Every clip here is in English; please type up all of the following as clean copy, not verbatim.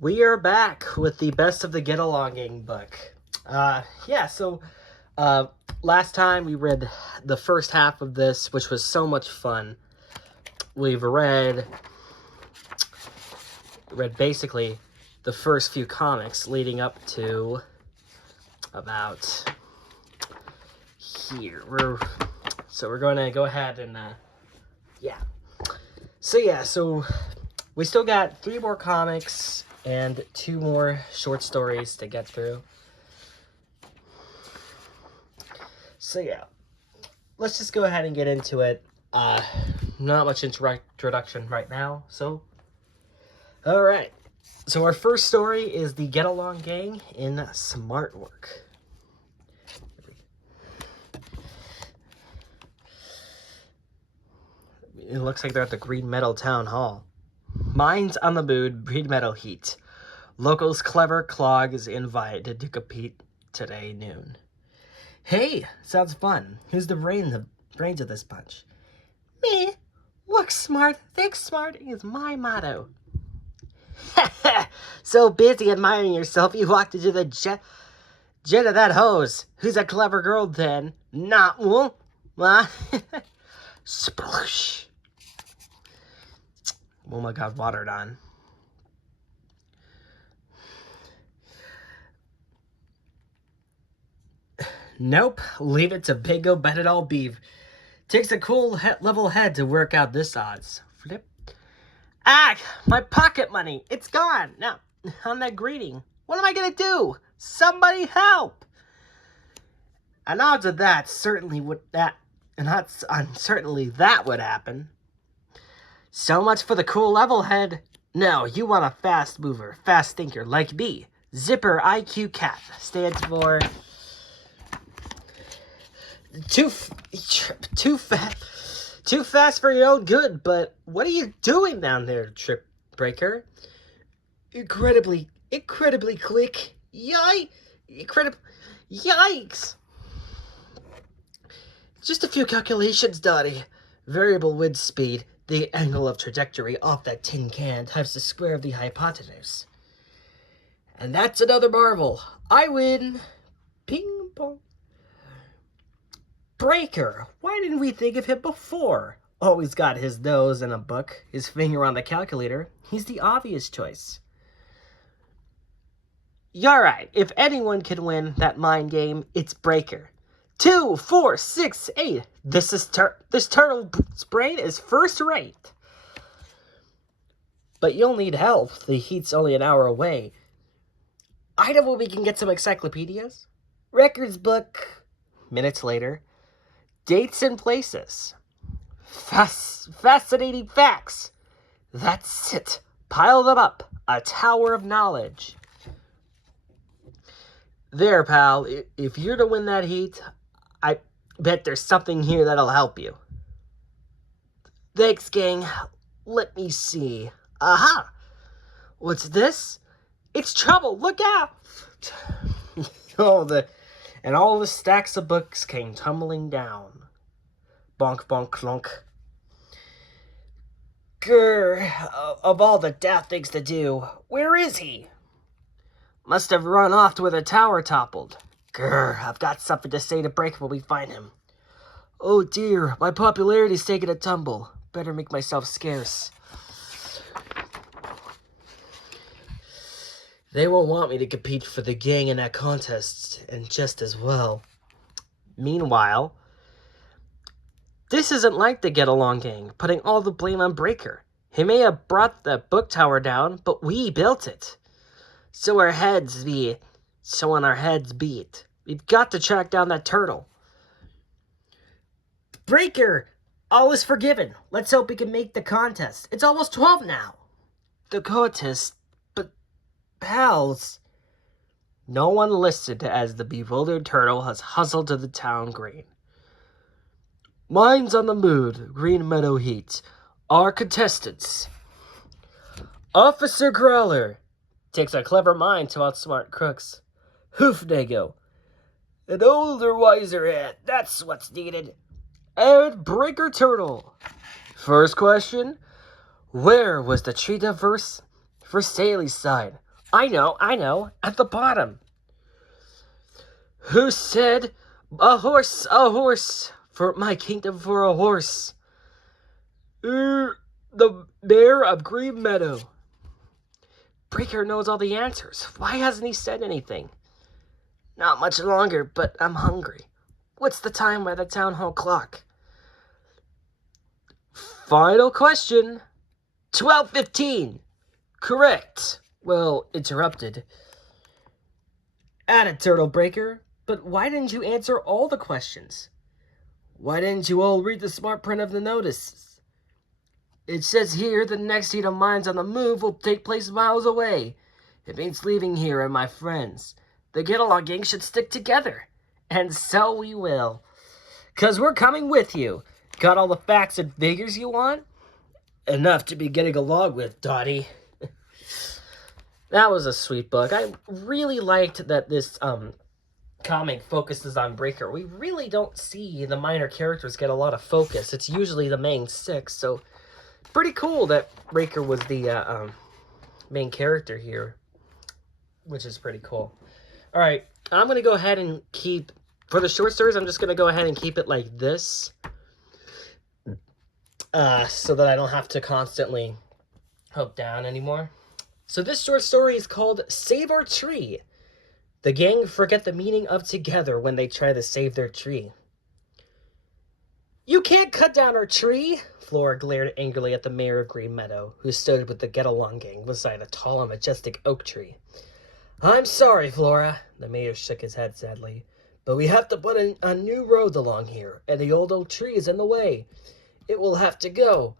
We are back with the Best of the Get Alonging book. Last time we read the first half of this, which was so much fun. We've read basically the first few comics leading up to about here. We're going to go ahead and, So we still got 3 more comics and 2 more short stories to get through. Let's just go ahead and get into it. Not much introduction right now, so... Alright, so our first story is the Get Along Gang in Smart Work. It looks like they're at the Green Meadow Town Hall. Minds on the mood, Green Meadow heat. Locals clever clog is invited to compete today noon. Hey, sounds fun. Who's the brains of this bunch? Me. Look smart, think smart is my motto. So busy admiring yourself, you walked into the jet of that hose. Who's a clever girl then? Not one. Sploosh. Oh my god, watered on. Nope, leave it to Bingo Bet It All Beef. Takes a cool level head to work out this odds. Flip. Ah, my pocket money, it's gone. Now, on that greeting, what am I gonna do? Somebody help! And odds of that certainly would would happen. So much for the cool level head. No, you want a fast mover, fast thinker like me. Zipper IQ Cat stands for too fast for your own good. But what are you doing down there, Trip Breaker? Incredibly quick. Yikes! Just a few calculations, Dottie. Variable wind speed. The angle of trajectory off that tin can times the square of the hypotenuse. And that's another marvel. I win. Ping pong. Breaker. Why didn't we think of him before? Always got his nose in a book, his finger on the calculator. He's the obvious choice. You're right. If anyone can win that mind game, it's Breaker. 2, 4, 6, 8. This turtle's brain is first rate. But you'll need help. The heat's only an hour away. I know where we can get some encyclopedias. Records book. Minutes later. Dates and places. Fascinating facts. That's it. Pile them up. A tower of knowledge. There, pal. If you're to win that heat, I bet there's something here that'll help you. Thanks, gang. Let me see. Aha! What's this? It's trouble! Look out! All the stacks of books came tumbling down. Bonk, bonk, clunk. Grr, of all the daft things to do, where is he? Must have run off to where the tower toppled. Grr, I've got something to say to Break when we find him. Oh dear, my popularity's taking a tumble. Better make myself scarce. They won't want me to compete for the gang in that contest, and just as well. Meanwhile, this isn't like the Get Along Gang, putting all the blame on Breaker. He may have brought the book tower down, but we built it. So on our heads be it. We've got to track down that turtle. Breaker! All is forgiven. Let's hope we can make the contest. It's almost 12 now. The contest? But, pals... No one listened as the bewildered turtle has hustled to the town green. Minds on the mood, Green Meadow heat. Our contestants. Officer Growler. Takes a clever mind to outsmart crooks. Hoofnago. An older, wiser head. That's what's needed. And Breaker Turtle. First question. Where was the treat of Versailles sign? I know, at the bottom. Who said, a horse, for my kingdom for a horse? The mayor of Green Meadow. Breaker knows all the answers. Why hasn't he said anything? Not much longer, but I'm hungry. What's the time by the town hall clock? Final question. 12:15. Correct. Well, interrupted. At it, Turtle Breaker. But why didn't you answer all the questions? Why didn't you all read the smart print of the notice? It says here the next heat of minds on the move will take place miles away. It means leaving here and my friends. The get-along gang should stick together. And so we will. 'Cause we're coming with you. Got all the facts and figures you want? Enough to be getting along with, Dottie. That was a sweet book. I really liked that this comic focuses on Breaker. We really don't see the minor characters get a lot of focus. It's usually the main six, so pretty cool that Breaker was the main character here, which is pretty cool. All right, I'm going to go ahead and keep, for the short stories, I'm just going to go ahead and keep it like this, so that I don't have to constantly hope down anymore. So this short story is called Save Our Tree. The gang forget the meaning of together when they try to save their tree. You can't cut down our tree! Flora glared angrily at the mayor of Green Meadow, who stood with the get-along gang beside a tall and majestic oak tree. I'm sorry, Flora, the mayor shook his head sadly, but we have to put in a new road along here, and the old oak tree is in the way. It will have to go.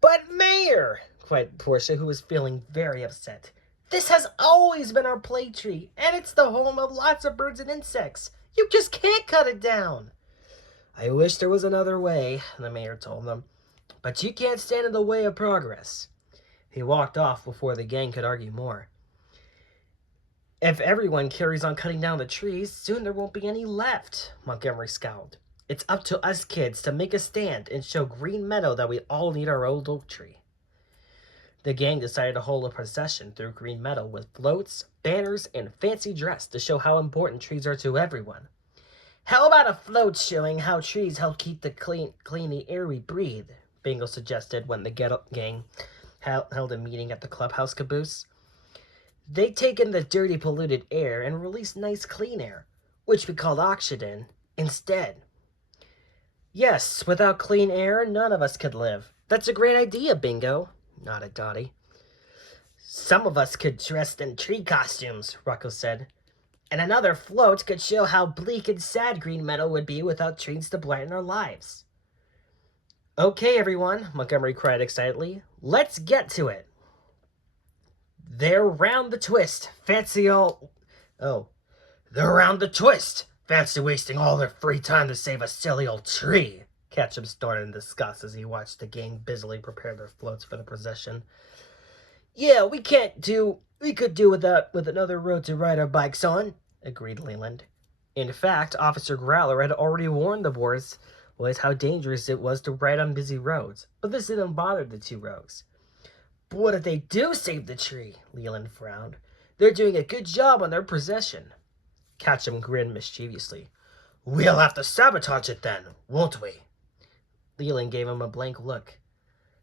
But Mayor, cried Portia, who was feeling very upset. This has always been our play tree, and it's the home of lots of birds and insects. You just can't cut it down. I wish there was another way, the mayor told them, but you can't stand in the way of progress. He walked off before the gang could argue more. If everyone carries on cutting down the trees, soon there won't be any left, Montgomery scowled. It's up to us kids to make a stand and show Green Meadow that we all need our old oak tree. The gang decided to hold a procession through Green Meadow with floats, banners, and fancy dress to show how important trees are to everyone. How about a float showing how trees help keep clean the air we breathe? Bingo suggested when the gang held a meeting at the clubhouse caboose. They take in the dirty, polluted air and release nice, clean air, which we call oxygen, instead. Yes, without clean air, none of us could live. That's a great idea, Bingo, nodded Dottie. Some of us could dress in tree costumes, Rocco said. And another float could show how bleak and sad Green Meadow would be without trees to brighten our lives. Okay, everyone, Montgomery cried excitedly. Let's get to it. They're round the twist. They're round the twist. Fancy wasting all their free time to save a silly old tree. Ketchum snorted in disgust as he watched the gang busily prepare their floats for the procession. Yeah, we could do with another road to ride our bikes on, agreed Leland. In fact, Officer Growler had already warned the boys how dangerous it was to ride on busy roads, but this didn't bother the two rogues. But what if they do save the tree? Leland frowned. They're doing a good job on their procession. Ketchum grinned mischievously. We'll have to sabotage it then, won't we? Leland gave him a blank look.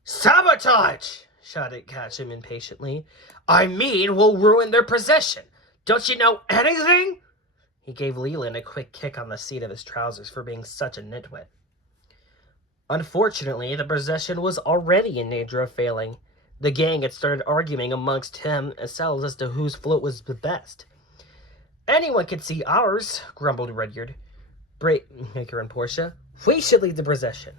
Sabotage! Shouted Ketchum impatiently. I mean, we'll ruin their procession. Don't you know anything? He gave Leland a quick kick on the seat of his trousers for being such a nitwit. Unfortunately, the procession was already in danger of failing. The gang had started arguing amongst themselves as to whose float was the best. Anyone could see ours, grumbled Rudyard, Breakmaker and Portia. We should lead the procession.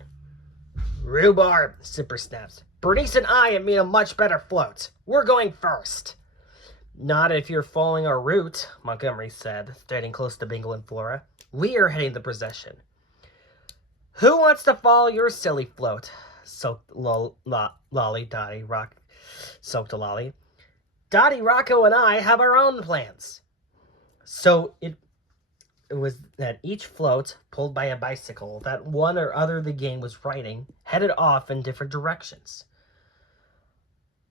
Rhubarb, Zipper snapped. Bernice and I have made a much better float. We're going first. Not if you're following our route, Montgomery said, standing close to Bingle and Flora. We are heading the procession. Who wants to follow your silly float? Soaked Lolly, Dottie, soaked a Lolly. Dottie, Rocco, and I have our own plans. So it was that each float, pulled by a bicycle, that one or other of the gang was riding, headed off in different directions.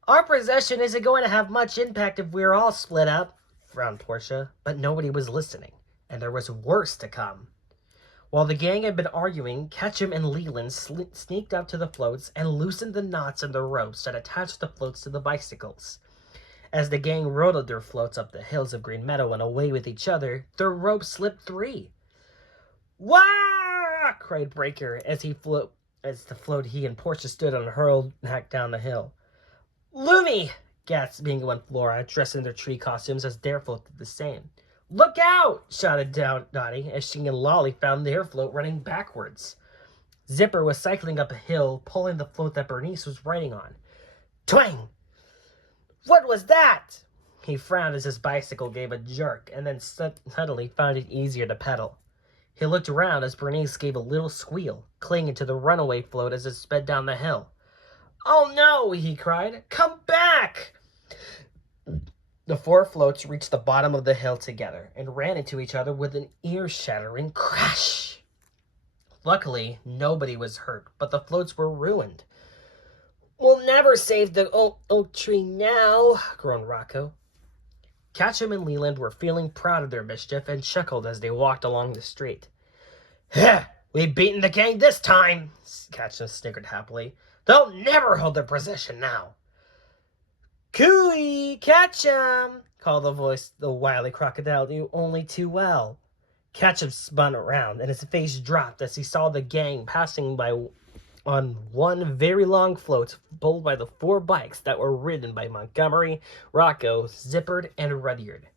Our possession isn't going to have much impact if we're all split up, frowned Portia, but nobody was listening, and there was worse to come. While the gang had been arguing, Ketchum and Leland sneaked up to the floats and loosened the knots in the ropes that attached the floats to the bicycles. As the gang rode their floats up the hills of Green Meadow and away with each other, their ropes slipped free. "Wah!" cried Breaker as the float he and Portia stood on hurled back down the hill. "Loomy!" gasped Bingo and Flora, dressed in their tree costumes as their float did the same. "Look out!" shouted Dottie as she and Lolly found their float running backwards. Zipper was cycling up a hill, pulling the float that Bernice was riding on. Twang! "What was that?" He frowned as his bicycle gave a jerk and then suddenly found it easier to pedal. He looked around as Bernice gave a little squeal, clinging to the runaway float as it sped down the hill. "Oh no!" he cried. "Come back!" The four floats reached the bottom of the hill together and ran into each other with an ear-shattering crash. Luckily, nobody was hurt, but the floats were ruined. "We'll never save the oak tree now," groaned Rocco. Ketchum and Leland were feeling proud of their mischief and chuckled as they walked along the street. "Heh! We've beaten the gang this time," Ketchum snickered happily. "They'll never hold their possession now." "Cooey! Ketchum!" called the voice the wily crocodile knew only too well. Ketchum spun around, and his face dropped as he saw the gang passing by on one very long float pulled by the four bikes that were ridden by Montgomery, Rocco, Zippered, and Rudyard.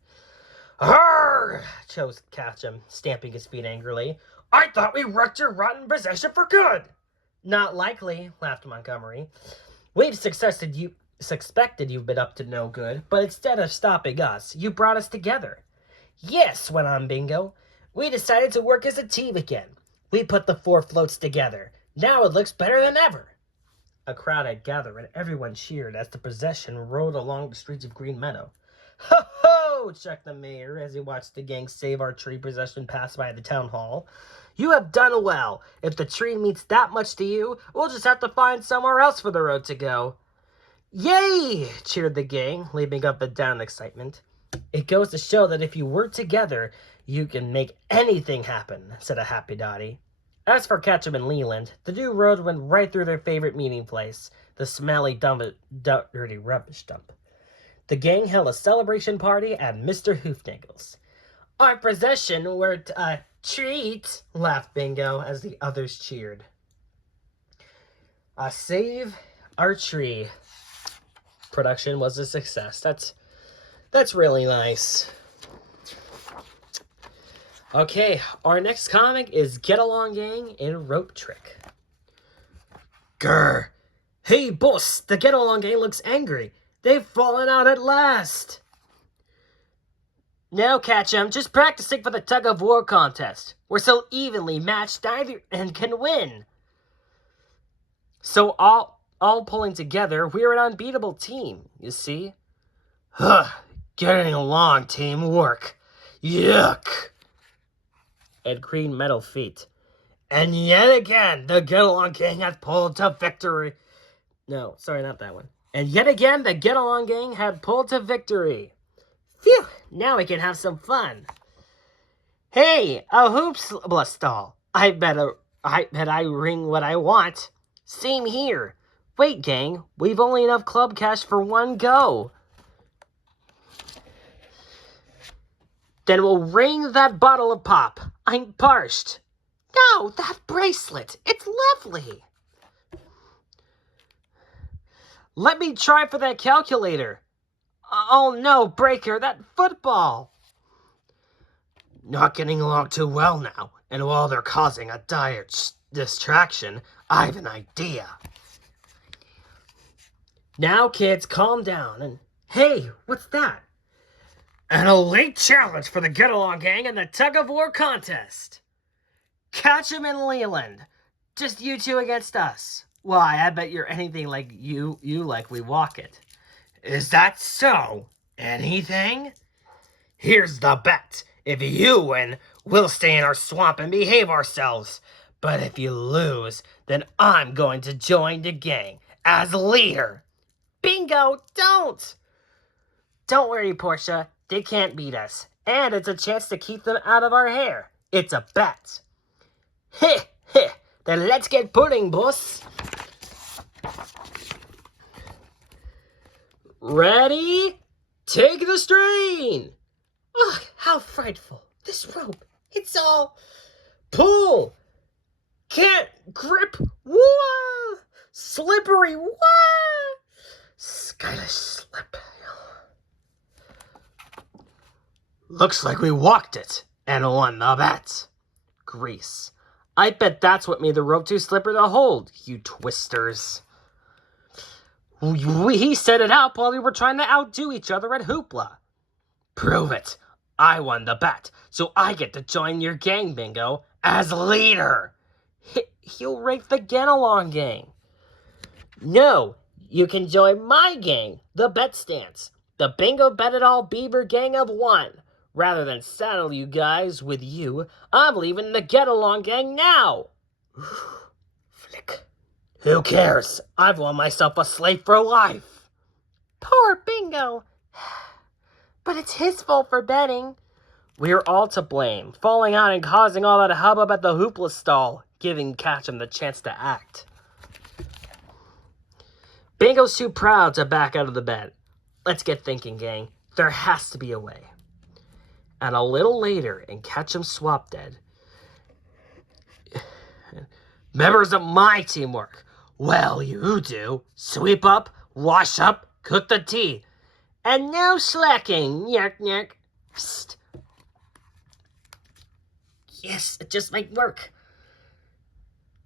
"Arrgh!" chose Ketchum, stamping his feet angrily. "I thought we wrecked your rotten possession for good." "Not likely," laughed Montgomery. "We've suspected you've been up to no good, but instead of stopping us, you brought us together." "Yes," went on Bingo. "We decided to work as a team again. We put the four floats together. Now it looks better than ever." A crowd had gathered, and everyone cheered as the procession rode along the streets of Green Meadow. "Ho, ho!" chuckled the mayor as he watched the gang save our tree procession pass by the town hall. "You have done well. If the tree means that much to you, we'll just have to find somewhere else for the road to go." "Yay!" cheered the gang, leaping up and down in excitement. "It goes to show that if you work together, you can make anything happen," said a happy Dottie. As for Ketchum and Leland, the new road went right through their favorite meeting place, the smelly, dirty rubbish dump. The gang held a celebration party at Mr. Hoofnagel's. "Our possession worked a treat," laughed Bingo as the others cheered. Save Our Tree production was a success. That's really nice. Okay, our next comic is Get Along Gang in Rope Trick. Grr! "Hey, boss, the Get Along Gang looks angry. They've fallen out at last." "No, Ketchum, just practicing for the tug-of-war contest. We're so evenly matched and can win. So all pulling together, we're an unbeatable team, you see." "Getting along, teamwork. Yuck!" And Green Meadow feet. "And yet again, the Get Along Gang has pulled to victory." No, sorry, not that one. "And yet again, the Get Along Gang had pulled to victory." Phew, now we can have some fun. "Hey, a hoops stall. I bet I ring what I want." "Same here." "Wait, gang, we've only enough club cash for one go." "Then we'll ring that bottle of pop. I'm parched." "No, that bracelet. It's lovely." "Let me try for that calculator." "Oh no, Breaker, that football." "Not getting along too well now, and while they're causing a dire distraction, I've an idea." "Now, kids, calm down, and hey, what's that?" "An elite challenge for the Get Along Gang in the tug-of-war contest. Ketchum and Leland, just you two against us. Why, I bet you're anything like you like we walk it." "Is that so? Anything?" "Here's the bet. If you win, we'll stay in our swamp and behave ourselves. But if you lose, then I'm going to join the gang as leader." Bingo, don't! Don't worry, Portia. They can't beat us. And it's a chance to keep them out of our hair. It's a bet. Heh, heh. Then let's get pudding, boss. Ready? Take the strain. Ugh, how frightful. This rope, it's all... Pull. Can't grip. Wah! Slippery. Wah! Stylish slip. Looks like we walked it and won the bet. Grease. I bet that's what made the rope too slippery to hold, you twisters. We set it up while we were trying to outdo each other at Hoopla. Prove it. I won the bet, so I get to join your gang, Bingo, as leader. He'll rake the get-along gang. No, you can join my gang, the Bet Stance, the Bingo Bet It All Beaver gang of one. Rather than saddle you guys with you, I'm leaving the get-along gang now. Flick. Who cares? I've won myself a slave for life. Poor Bingo. But it's his fault for betting. We're all to blame, falling out and causing all that hubbub at the Hoopla stall, giving Catchem the chance to act. Bingo's too proud to back out of the bet. Let's get thinking, gang. There has to be a way. And a little later, in Catchem's Swap Dead, members of my teamwork. Well, you do. Sweep up, wash up, cook the tea. And no slacking. Yark, yark. Psst. Yes, it just might work.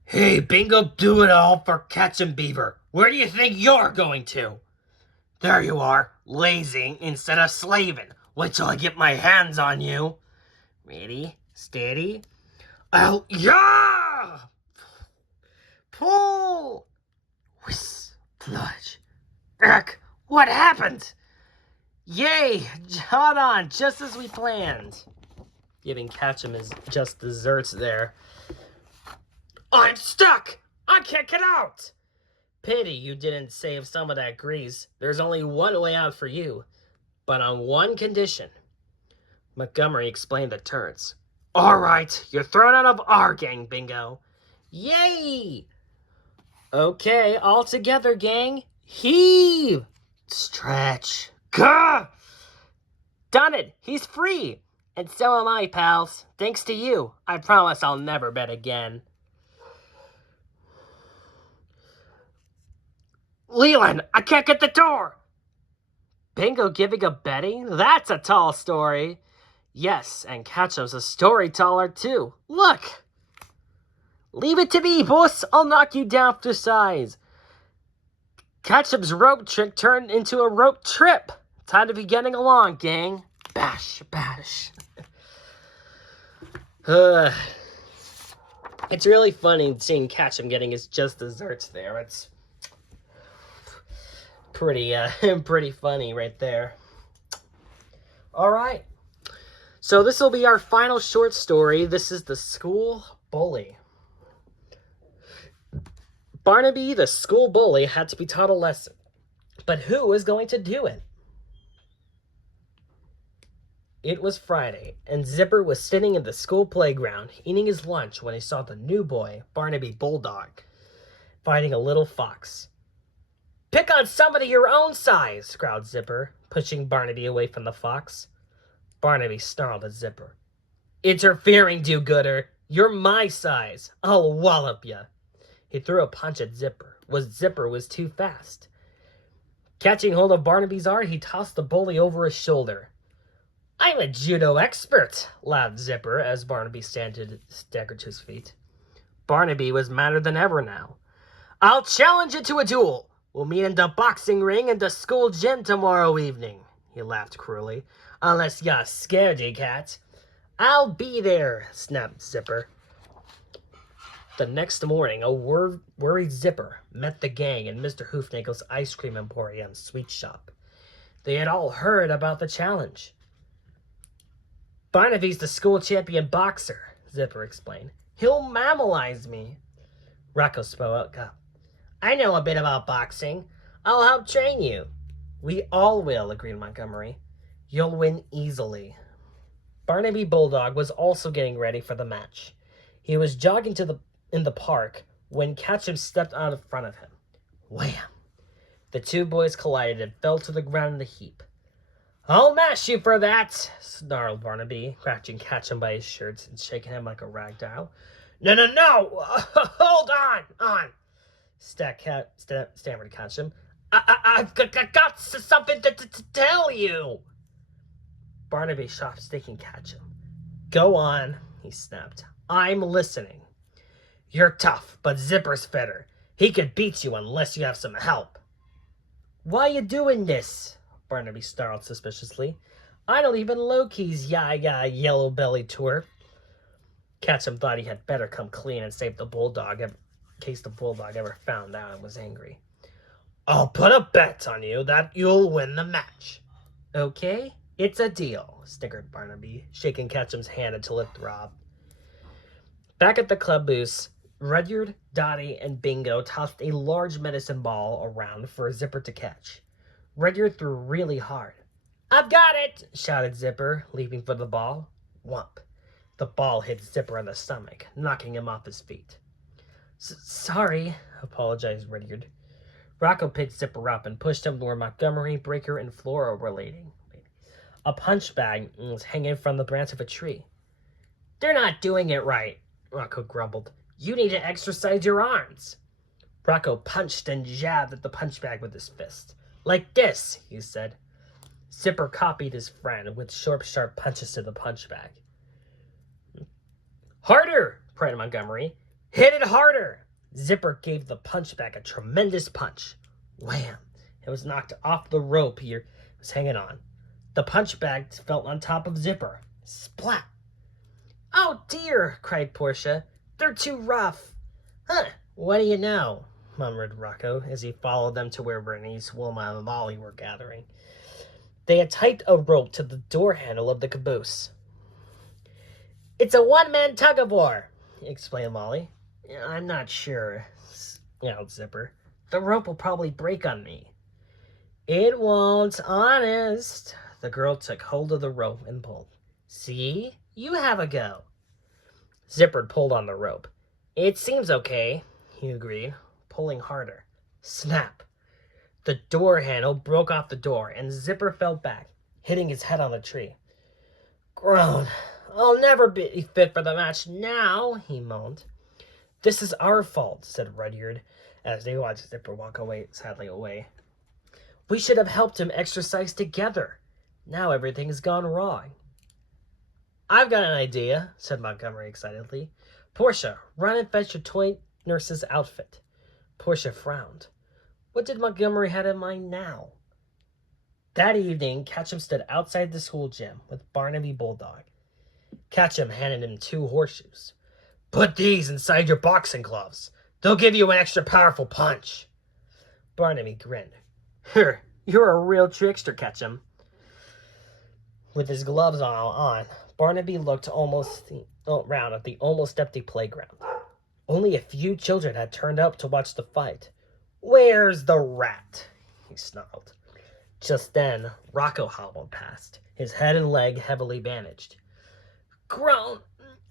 Hey, Bingo, do it all for Catchem Beaver. Where do you think you're going to? There you are, lazing instead of slaving. Wait till I get my hands on you. Ready? Steady? Oh, yeah! Pull! Whisk, plunge. Eck, what happened? Yay! Hold on, just as we planned. Giving Catchem his just desserts there. I'm stuck! I can't get out! Pity you didn't save some of that grease. There's only one way out for you. But on one condition. Montgomery explained the turns. All right, you're thrown out of our gang, Bingo. Yay! Okay, all together, gang. Heave! Stretch. Gah! Done it! He's free! And so am I, pals. Thanks to you. I promise I'll never bet again. Leland, I can't get the door! Bingo giving a betting? That's a tall story. Yes, and Catchem's a storyteller too. Look! Leave it to me, boss. I'll knock you down to size. Catchem's rope trick turned into a rope trip. Time to be getting along, gang. Bash, bash. It's really funny seeing Catchem getting his just desserts there. It's pretty funny right there. All right. So this will be our final short story. This is The School Bully. Barnaby, the school bully, had to be taught a lesson. But who was going to do it? It was Friday, and Zipper was sitting in the school playground, eating his lunch when he saw the new boy, Barnaby Bulldog, fighting a little fox. Pick on somebody your own size, growled Zipper, pushing Barnaby away from the fox. Barnaby snarled at Zipper. Interfering, do-gooder. You're my size. I'll wallop ya. He threw a punch at Zipper. Zipper was too fast. Catching hold of Barnaby's arm, he tossed the bully over his shoulder. I'm a judo expert, laughed Zipper as Barnaby staggered to his feet. Barnaby was madder than ever now. I'll challenge you to a duel. We'll meet in the boxing ring in the school gym tomorrow evening, he laughed cruelly. Unless you're scaredy cat. I'll be there, snapped Zipper. The next morning, a worried Zipper met the gang in Mr. Hoofnagel's ice cream emporium sweet shop. They had all heard about the challenge. Barnaby's the school champion boxer, Zipper explained. He'll mammalize me. Rocco spoke up. I know a bit about boxing. I'll help train you. We all will, agreed Montgomery. You'll win easily. Barnaby Bulldog was also getting ready for the match. He was jogging in the park when Ketchum stepped out in front of him. Wham! The two boys collided and fell to the ground in a heap. I'll mash you for that, snarled Barnaby, catching Ketchum by his shirts and shaking him like a rag doll. No, no, no! Hold on! Stammered Ketchum. I've got something to tell you. Barnaby stopped sticking Ketchum. Go on, he snapped. I'm listening. You're tough, but Zipper's fitter. He could beat you unless you have some help. Why you doing this? Barnaby snarled suspiciously. I don't even Loki's yellow belly tour. Ketchum thought he had better come clean and save the bulldog in case the bulldog ever found out and was angry. I'll put a bet on you that you'll win the match. Okay, it's a deal, snickered Barnaby, shaking Ketchum's hand until it throbbed. Back at the club booth, Rudyard, Dottie, and Bingo tossed a large medicine ball around for Zipper to catch. Rudyard threw really hard. I've got it, shouted Zipper, leaping for the ball. Whump. The ball hit Zipper in the stomach, knocking him off his feet. Sorry, apologized Rudyard. Rocco picked Zipper up and pushed him to where Montgomery, Breaker, and Flora were waiting. A punch bag was hanging from the branch of a tree. They're not doing it right, Rocco grumbled. You need to exercise your arms. Rocco punched and jabbed at the punch bag with his fist. Like this, he said. Zipper copied his friend with sharp punches to the punch bag. Harder, cried Montgomery. Hit it harder. Zipper gave the punch bag a tremendous punch. Wham! It was knocked off the rope he was hanging on. The punch bag fell on top of Zipper. Splat! Oh dear, cried Portia. They're too rough. Huh, what do you know? Murmured Rocco as he followed them to where Bernice, Wilma, and Molly were gathering. They had tied a rope to the door handle of the caboose. It's a one-man tug-of-war, explained Molly. I'm not sure, yelled Zipper. The rope will probably break on me. It won't, honest. The girl took hold of the rope and pulled. See? You have a go. Zipper pulled on the rope. It seems okay, he agreed, pulling harder. Snap! The door handle broke off the door, and Zipper fell back, hitting his head on the tree. Groan! I'll never be fit for the match now, he moaned. This is our fault, said Rudyard, as they watched Zipper walk sadly away. We should have helped him exercise together. Now everything's gone wrong. I've got an idea, said Montgomery excitedly. Portia, run and fetch your toy nurse's outfit. Portia frowned. What did Montgomery have in mind now? That evening, Ketchum stood outside the school gym with Barnaby Bulldog. Ketchum handed him 2 horseshoes. Put these inside your boxing gloves. They'll give you an extra powerful punch. Barnaby grinned. You're a real trickster, Ketchum. With his gloves on, Barnaby looked around at the almost empty playground. Only a few children had turned up to watch the fight. Where's the rat? He snarled. Just then, Rocco hobbled past, his head and leg heavily bandaged. Groan!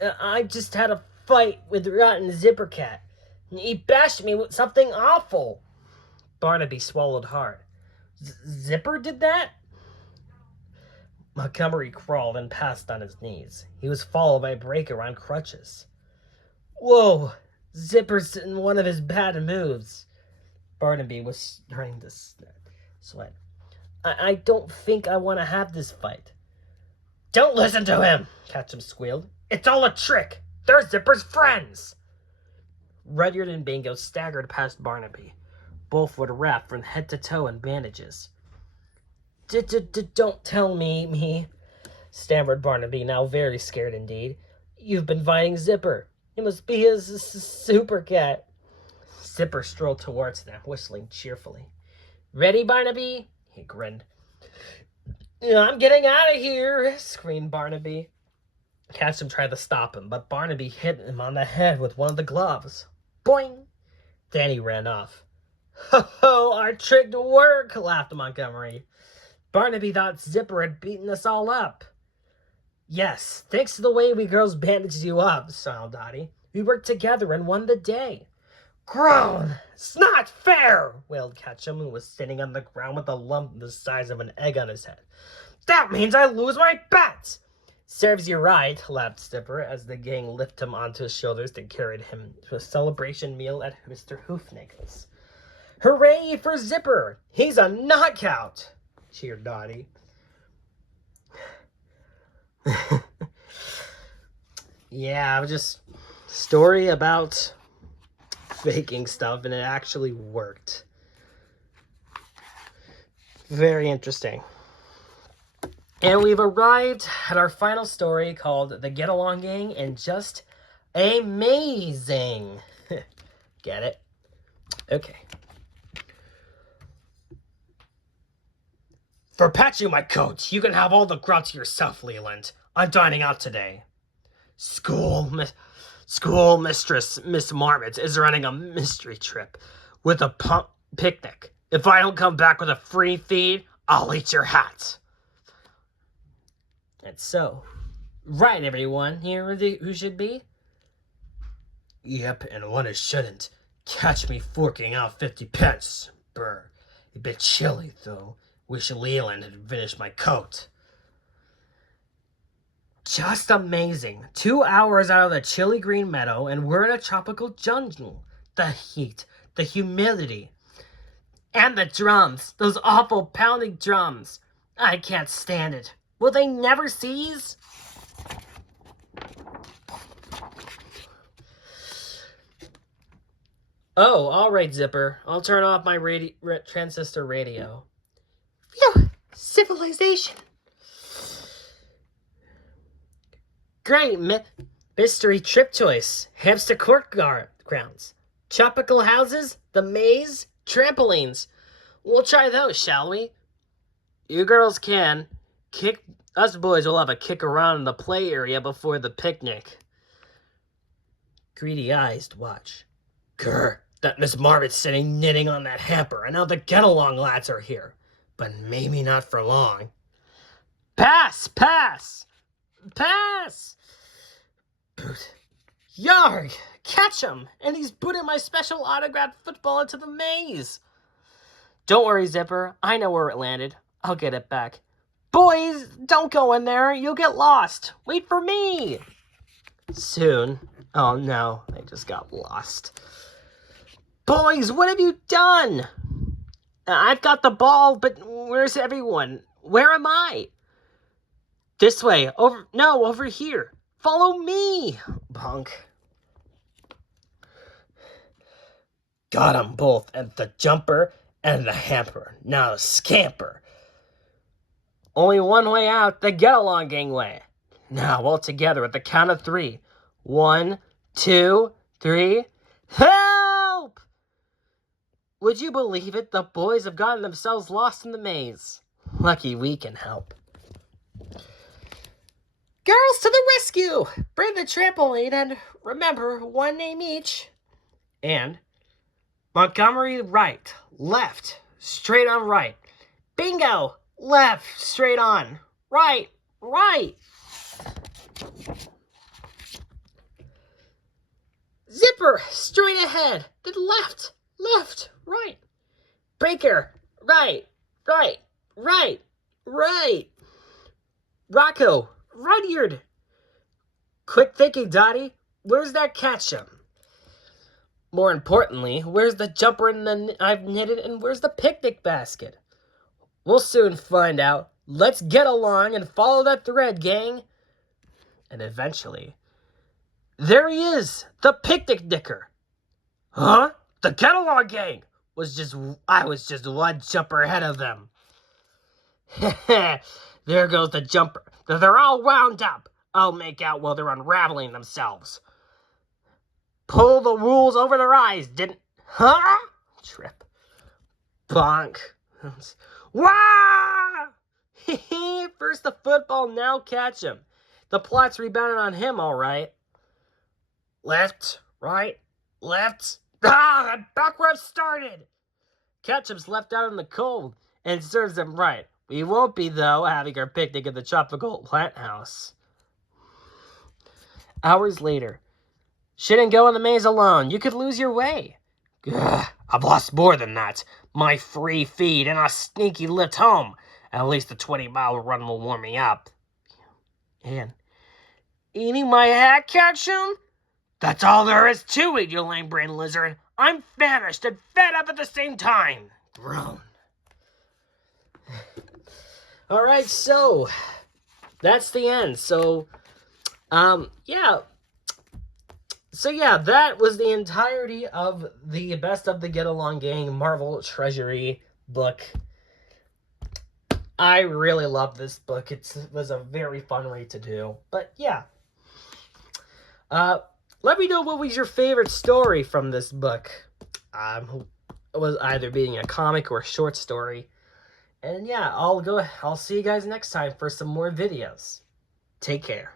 I just had a fight with rotten Zipper Cat. He bashed me with something awful. Barnaby swallowed hard. Zipper did that? Montgomery crawled and passed on his knees. He was followed by Breaker on crutches. Whoa! Zipper's in one of his bad moves. Barnaby was starting to sweat. I don't think I want to have this fight. Don't listen to him, Ketchum squealed. It's all a trick. They're Zipper's friends. Rudyard and Bingo staggered past Barnaby. Both were wrapped from head to toe in bandages. Don't tell me, stammered Barnaby, now very scared indeed. You've been fighting Zipper. It must be his super cat. Zipper strolled towards them, whistling cheerfully. Ready, Barnaby? He grinned. I'm getting out of here, screamed Barnaby. Ketchum tried to stop him, but Barnaby hit him on the head with one of the gloves. Boing! Then he ran off. Ho ho, our trick worked, laughed Montgomery. Barnaby thought Zipper had beaten us all up. Yes, thanks to the way we girls bandaged you up, smiled Dottie. We worked together and won the day. Groan! It's not fair, wailed Ketchum, who was sitting on the ground with a lump the size of an egg on his head. That means I lose my bet! Serves you right, laughed Zipper, as the gang lifted him onto his shoulders and carried him to a celebration meal at Mr. Hoofnagel's. Hooray for Zipper! He's a knockout! Cheered Dottie. Yeah, just story about faking stuff, and it actually worked. Very interesting. And we've arrived at our final story called The Get Along Gang, and just amazing. Get it? Okay. For patching my coat, you can have all the grub to yourself, Leland. I'm dining out today. School mistress Miss Marmot is running a mystery trip with a picnic. If I don't come back with a free feed, I'll eat your hat. And so, right, everyone, here who should be? Yep, and one who shouldn't. Catch me forking out 50 pence. Brr. A bit chilly, though. Wish Leland had finished my coat. Just amazing. 2 hours out of the chilly green meadow, and we're in a tropical jungle. The heat, the humidity, and the drums. Those awful pounding drums. I can't stand it. Will they never cease? Oh, all right, Zipper. I'll turn off my transistor radio. Phew! Civilization. Great mystery trip choice. Hamster court grounds. Tropical houses, the maze, trampolines. We'll try those, shall we? You girls can. Us boys will have a kick around in the play area before the picnic. Greedy eyes to watch. Grr, that Miss Marmot's sitting knitting on that hamper, and now the get-along lads are here. But maybe not for long. Pass! Pass! Pass! Boot. Yarg! Catch him! And he's booted my special autographed football into the maze. Don't worry, Zipper. I know where it landed. I'll get it back. Boys, don't go in there. You'll get lost. Wait for me. Soon. Oh, no. I just got lost. Boys, what have you done? I've got the ball, but where's everyone? Where am I? This way. Over here. Follow me. Bonk. Got 'em both, and the jumper and the hamper. Now scamper. Only one way out, the get-along gangway. Now, all together at the count of 3. 1, 2, 3. Help! Would you believe it? The boys have gotten themselves lost in the maze. Lucky we can help. Girls to the rescue! Bring the trampoline and remember, one name each. And Montgomery right, left, straight on right. Bingo! Left, straight on. Right, right. Zipper, straight ahead. Then left, left, right. Breaker, right, right, right, right. Rocco, right-eared. Quick thinking, Dottie. Where's that Ketchum? More importantly, where's the jumper I've knitted, and where's the picnic basket? We'll soon find out. Let's get along and follow that thread, gang. And eventually, there he is, the picnic dicker. Huh? The Get Along Gang! I was just one jumper ahead of them. There goes the jumper. They're all wound up. I'll make out while they're unraveling themselves. Pull the rules over their eyes, didn't... Huh? Trip. Bonk. Wah! First the football, now catch him. The plot's rebounded on him, all right. Left, right, left. I'm back where I started. Ketchup's left out in the cold, and it serves them right. We won't be, though, having our picnic at the tropical plant house. Hours later. Shouldn't go in the maze alone. You could lose your way. Ugh, I've lost more than that. My free feed and a sneaky lift home. At least the 20-mile run will warm me up. And eating my hat, Ketchum? That's all there is to it, you lame-brained lizard. I'm famished and fed up at the same time. Groan. All right, so that's the end. So, yeah. So yeah, that was the entirety of the Best of the Get Along Gang Marvel Treasury book. I really love this book. It was a very fun read to do. But yeah. Let me know what was your favorite story from this book. It was either being a comic or a short story. And yeah, I'll see you guys next time for some more videos. Take care.